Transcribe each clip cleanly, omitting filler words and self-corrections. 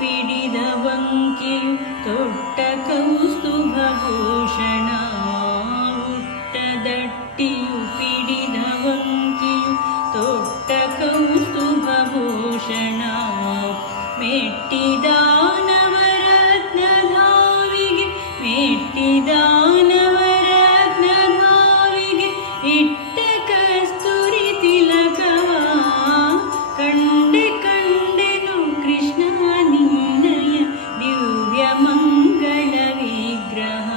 ಪಿಡಿದವಂಕಿಯು ತೊಟ್ಟ ಕೌಸ್ತುಭಭೂಷಣ ಹುಟ್ಟದಟ್ಟಿಯು ಪಿಡಿದವಂಕಿಯು ತೊಟ್ಟ ಕೌಸ್ತುಭಭೂಷಣ ಮೆಟ್ಟಿದ ನವರತ್ನಧಾವಿಗೆ ಮೆಟ್ಟಿದ ನವರತ್ನಧಾವಿಗೆ ಇಟ್ಟ ಕಸ್ತೂರಿ ತಿಲಕವ ಕಂಡೆ ಕಂಡೆನು ಕೃಷ್ಣ ನಿನ್ನಯ ದಿವ್ಯ ಮಂಗಳ ವಿಗ್ರಹ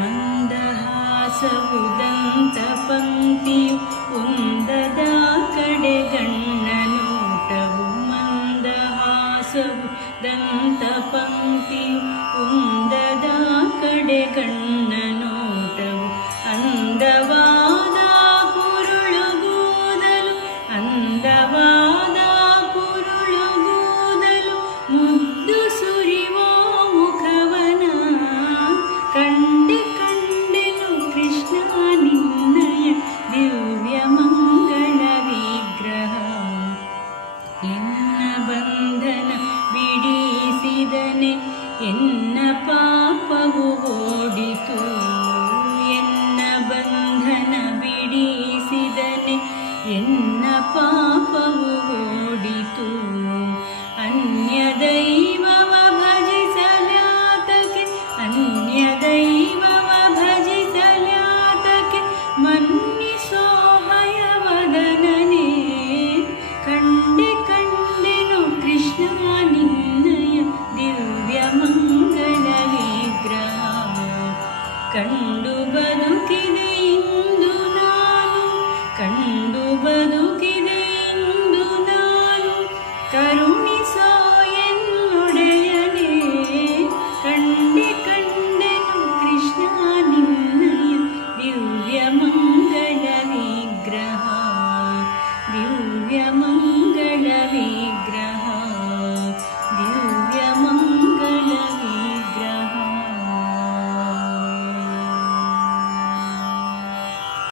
ಮಂದಹಾಸವು ದಂತ ಪಂಕ್ತಿಯು ಉಂದದ ಕಡೆ ಗಣ್ಣ ನೋಟವು ಮಂದಹಾಸವು ದಂತ ಪಂಕ್ತಿಯು ಉಂದದ ಕಡೆ ಗಣ್ಣ ನೋಟವು ಅಂದವಾದ ಕುರುಳುಗೂದಲು ಅಂದವಾದ ಕುರುಳುಗೂದಲು ಮುದ್ದು ಸುರಿವ ಮುಖವನ ಕಂಡೆ ಕಂಡೆನು ಕೃಷ್ಣ ನಿನ್ನಯ ದಿವ್ಯ ಮಂಗಳ ವಿಗ್ರಹ ಎನ್ನ ಬಂಧನ ಬಿಡಿಸಿದನೆ ಎನ್ನ